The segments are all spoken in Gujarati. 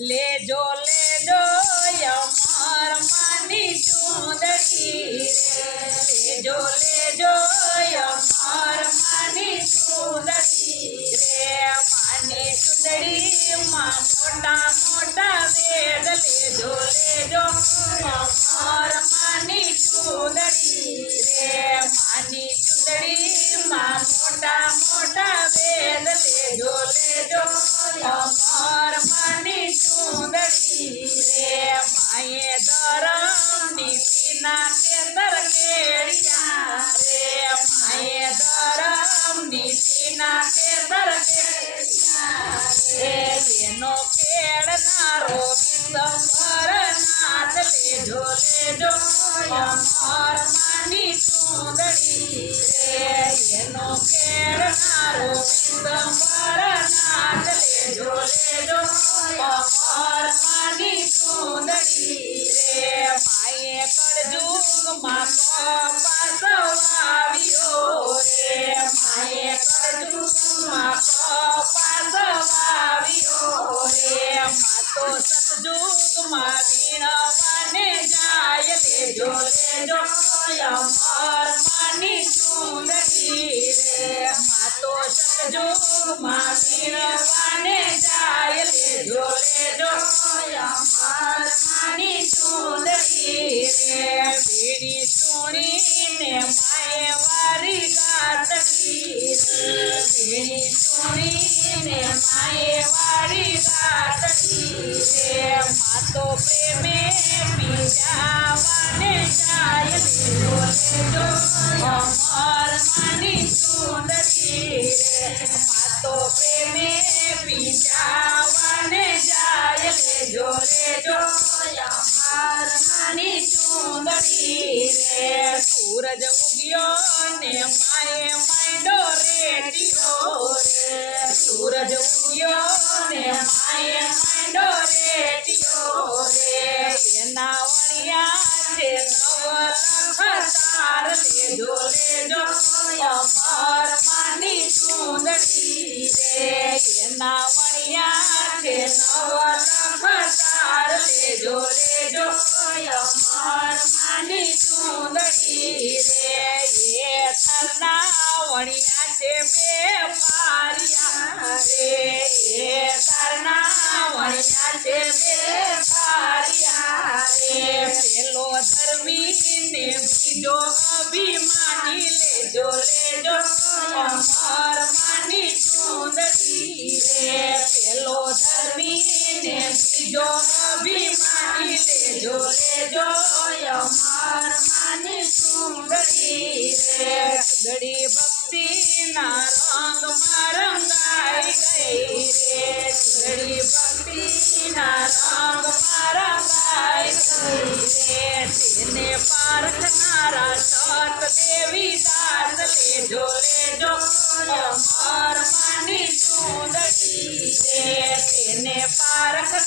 લેજો લેજો અમાર માની ચૂંદડી લેજો લેજો અમાર માની ચૂંદડી રે. માની ચૂંદડી માની ચૂંદડી રે માએ ધરમ નીતિના કેતર કેડિયા રે માએ ધરમ નીતિના કેતર કેડિયા રે માની ચૂંદડી રે માએ કળજુગમાં કપાસ વાવ્યો રે માએ કળજુગમાં કપાસ વાવ્યો રે માતો સતજુગમાં વીણવાને જાય લેજો લેજો માતો છે બે પારિયા રે. પેલો ધર્મી ને બીજો અભિમાની માની ચૂંદડી રે. પેલો ધર્મી બીજો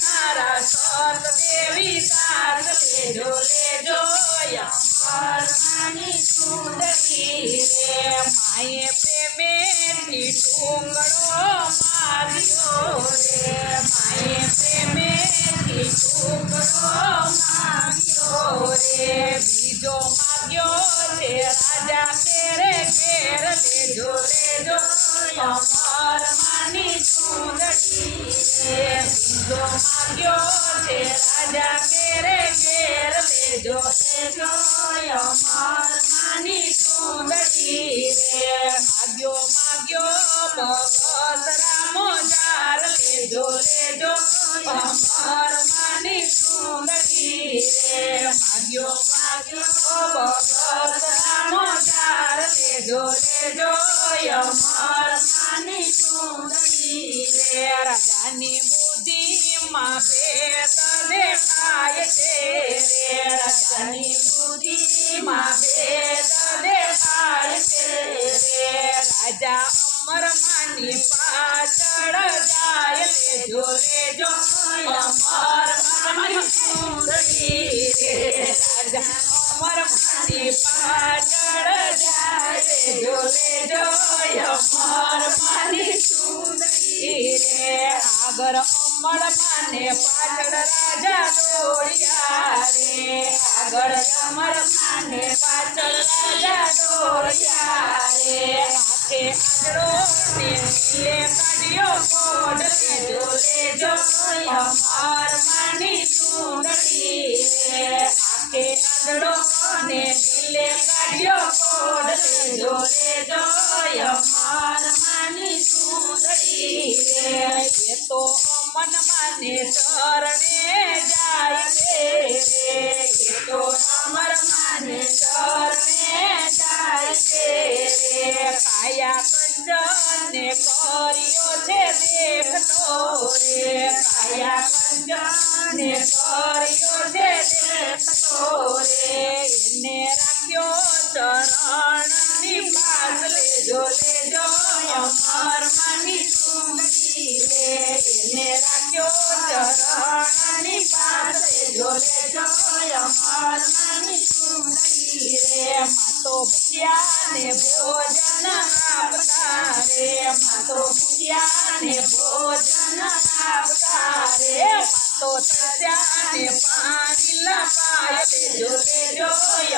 પારખનારા સત દેવી દાસ લેજો લેજો અમાર માની ચૂંદડી રે. માએ પ્રેમેથી ટુંગળો માગ્યો છે રાજા કેરે કેર લેજો લેજો અમાર માની ચૂંદડી રે. માગ્યો માગ્યો, ભગત રામો જાર લેજો લેજો અમાર માની ચૂંદડી રે. માગ્યો માગ્યો, ભગત રામો જાર લેજો લેજો અમાર માની ચૂંદડી રે. રાજાની બુદ્ધિમાં ભેદ દેખાય છે રાજાની બુદ્ધિમાં ભેદ દેખાય છે રે. રાજા અમર માની પાછળ જાય લેજો લેજો અમર રાજા દોડ્યા રે. આગળ અમર માને પાછળ રાજા દોડ્યા રે. આખે આંધળો કર્યો ચરણની પાસ લેજો લેજો રે એને રાખ્યો ચરણની પાસ લેજો લેજો રે માતો ભૂખ્યાને ભોજન આપતા રે માતો ભૂખ્યાને ભોજન આપતા રે. માતો તરસ્યાને પાણી લપાય લેજો લેજો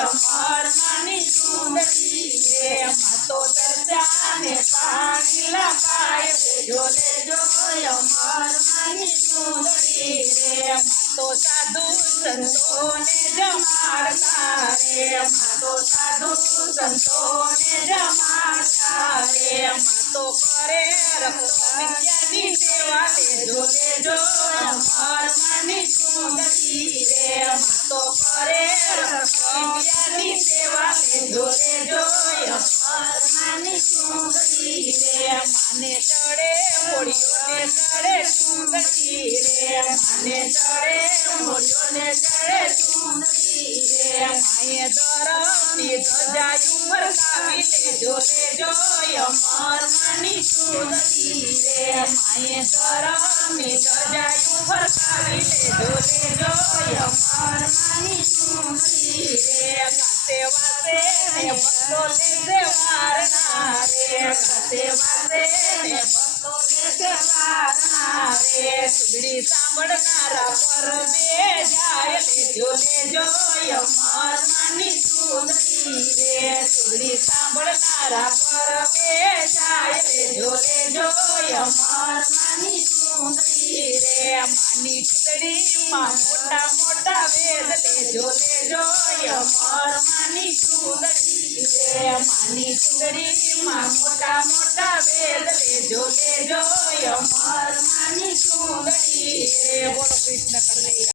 અમર માની ચૂંદડી રે માતો તરસ્યાને પાણી લપાય લેજો લેજો અમર માની ચૂંદડી રે માતો સાધુ સંતોને જમાડતા રે માતો સાધુ સંતોને જમાડતા રે માતો કરે વિદ્યાની સેવા લેજો લેજો. અમર માની ચૂંદડી રે માતો કરે વિદ્યાની સેવા લેજો લેજો. અમર માની ચૂંદડી રે, માને ચડે મોડિયોને ચડે સુંદરી રે, માને ચડે મોડિયોને ચડે સુંદરી રે. માએ દરમની ધજાયું ફરકાવી લેજો લેજો અમર માની ચૂંદડી રે માએ દરમની ધજાયું ફરકાવી લેજો લેજો સાંભળનારા પર બે જાય લેજો લેજો અમર ચૂંદડી રે માની ચૂંદડીમાં મોટા મોટા વેદ લેજો લેજો અમર માની ચૂંદડી રે મોટા મોટા વેદ લેજો લેજો અમર માની ચૂંદડી